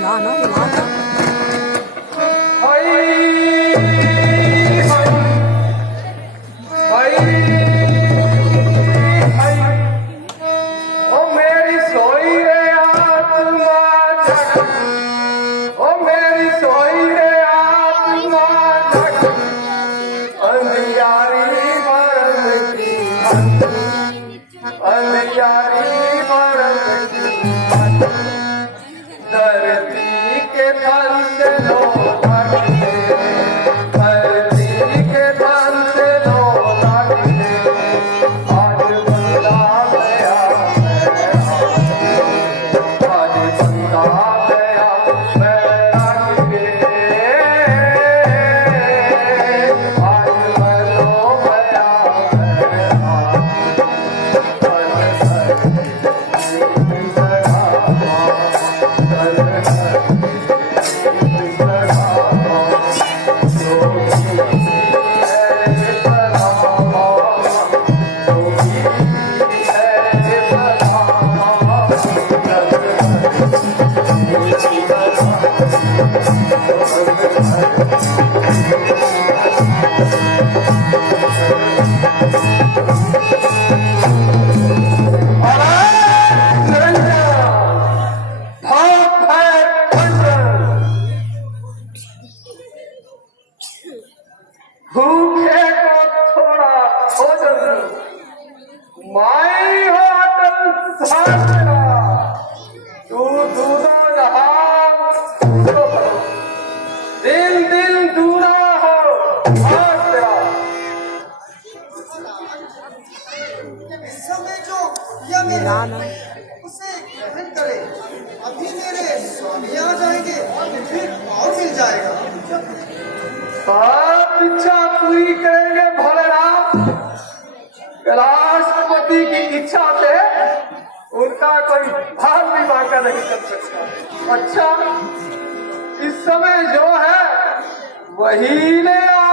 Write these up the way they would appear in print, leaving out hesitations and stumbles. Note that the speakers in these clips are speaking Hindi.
मिलाना मिलाना भूखे को थोड़ा भोजन माई हो अटल साधना तू दूधो जहां दिन दिन दूरा हो तेरा इस समय जो यह मिलाना उसे ग्रहण करे। अभी मेरे स्वामी आ जाएंगे फिर और मिल जाएगा। सब इच्छा पूरी करेंगे भोलेनाथ। राष्ट्रपति की इच्छा से उनका कोई भाग भी बांका नहीं कर सकता। अच्छा इस समय जो है वही ले आओ।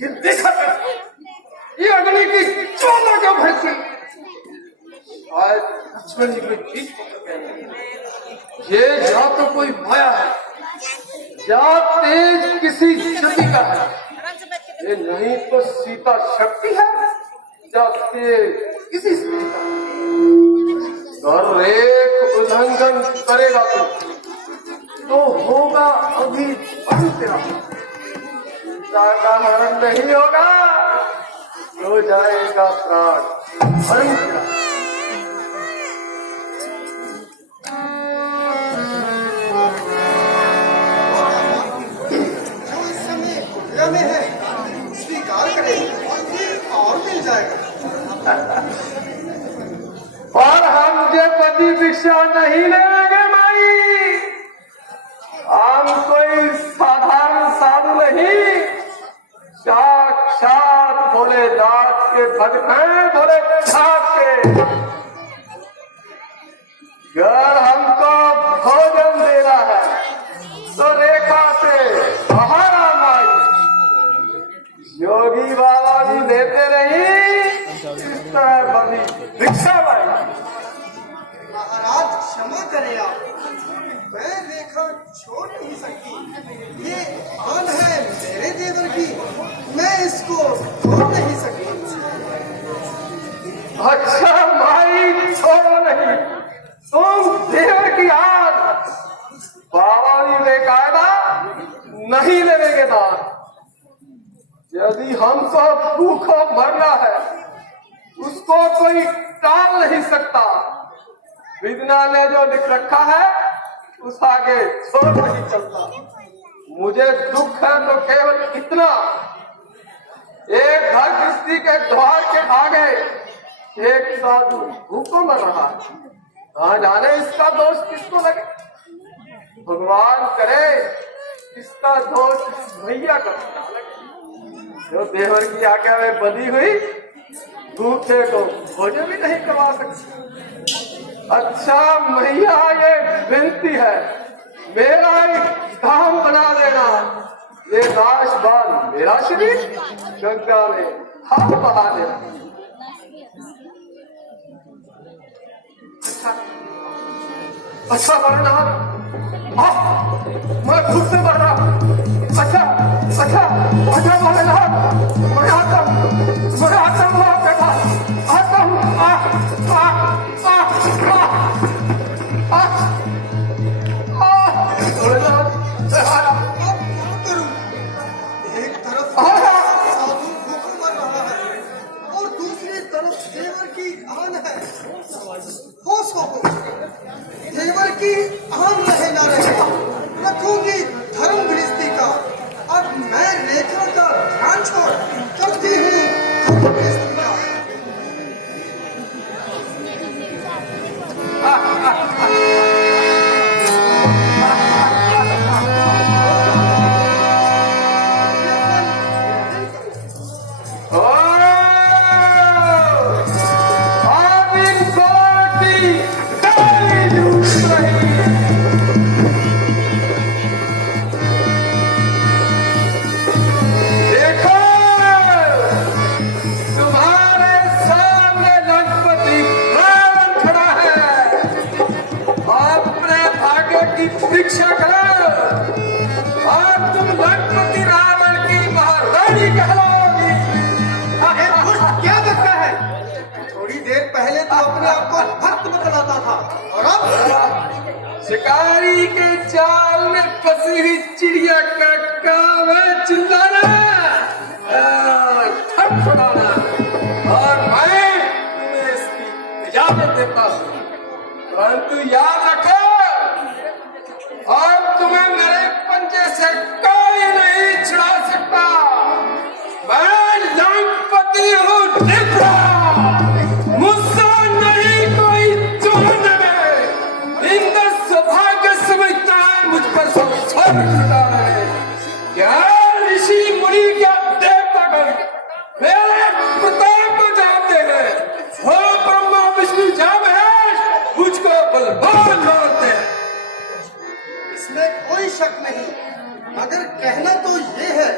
ये देखा ये अग्नि की ज्वाला जो भड़की आज लक्ष्मण जी कोई ठीक ये या तो कोई माया है या तेज किसी शक्ति का है। ये नहीं तो सीता शक्ति है या तेज किसी शक्ति का। और एक उल्लंघन करेगा तो होगा अभी तेरा का हरण नहीं होगा हो जाएगा प्राण हरण तेरा। जो इस समय गुड़िया में है स्वीकार करे फिर और मिल जाएगा। और हम जे पति भिक्षा नहीं लेंगे माई। हम कोई साधारण साधु नहीं साक्षात भोलेनाथ के भक्त हैं। भोलेनाथ के घर हमको भोजन देना है तो रेखा से बाहर माई। योगी बाबा भी देते रही इस तरह बनी भिक्षा भाई। महाराज क्षमा करें आप मैं रेखा छोड़ नहीं सकती। ये आन है मेरे देवर की मैं इसको छोड़ नहीं सकती। यदि हम सब भूखों मरना है, उसको कोई टाल नहीं सकता। विधना ने जो लिख रखा है उस आगे छोड़ नहीं चलता। मुझे दुख है तो केवल इतना, एक घर गृहस्थी के द्वार के आगे एक साधु भूखों मर रहा है। कहाँ जाने इसका दोष किसको लगे। भगवान करे इसका दोष भैया का जो देवर की आज्ञा में बंधी हुई भूखे को भोजन भी नहीं करवा सकती। अच्छा मैया, ये विनती है, मेरा एक धाम बना देना। ये लाश बाल मेरा शरीर गंगा में हाथ बहा देना। अच्छा मरना, मैं खुद से मर रहा हूँ। अच्छा अच्छा अच्छा भोलेनाथ, मैं आता हूँ आपके पास, आता हूँ। भोलेनाथ अब क्या करूं? एक तरफ साधु भूखा मर रहा है और दूसरी तरफ देवर की आन है। होश हो, देवर की आन रहे ना रहे, रखूंगी धर्म गृहस्थी का। अब मैं रेखा का ध्यान छोड़ करती हूँ धर्म गृहस्थी का। शिक्षा करो और तुम लंकापति रावण की महारानी कहलाओगी। क्या बच्चा है? थोड़ी देर पहले तो अपने आप को भक्त बतलाता था और अब शिकारी के जाल में फंसी हुई चिड़िया का काम है चिल्लाना, फड़फड़ाना, और मैं तुम्हें इसकी इजाजत देता हूँ। परंतु याद रखो, और तुम्हें मेरे पंजे से कोई नहीं छुड़ा सकता। मैं लंकापति हूँ, मुझसे नहीं कोई जोड़ने। इंद्र सौभाग्य समझता है मुझ पर संसार छुटा रहे। क्या ऋषि मुनि क्या देवतागण मेरे प्रताप को जानते हैं। वो ब्रह्मा विष्णु जा महेश मुझको बलवान जानते हैं। इसमें कोई शक नहीं, मगर कहना तो ये है,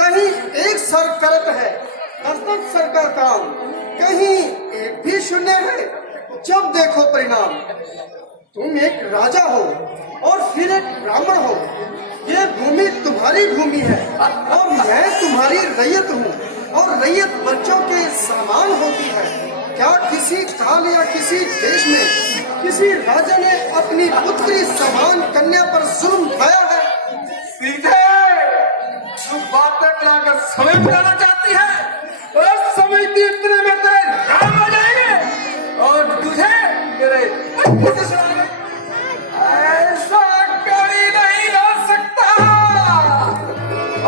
कहीं एक सर करत है 10-10 सर का काम, कहीं एक भी शून्य है जब देखो परिणाम। तुम एक राजा हो और फिर एक ब्राह्मण हो। ये भूमि तुम्हारी भूमि है और मैं तुम्हारी रैयत हूँ, और रैयत बच्चों के समान होती है। क्या किसी काल या किसी देश में किसी राजा ने अपनी पुत्री समान कन्या पर जुल्म उठाया है? सीधे तू बातें कराकर समय बनाना चाहती है, और समय की इतने में तेरे राम आ जाएंगे और तुझे तेरे बच्चे से सुनाएंगे। ऐसा कभी नहीं हो सकता।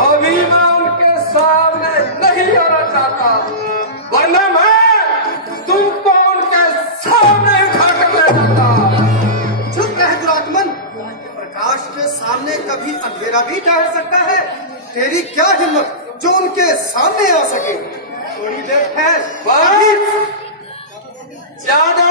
अभी मैं उनके सामने नहीं आना चाहता, वरना मैं तुमको उनके सामने उठा कर ले जाता। चुप रह दुरात्मन, प्रकाश के सामने कभी अंधेरा भी ठहर सकता है। तेरी क्या हिम्मत जो उनके सामने आ सके? थोड़ी देर ठहर। ज्यादा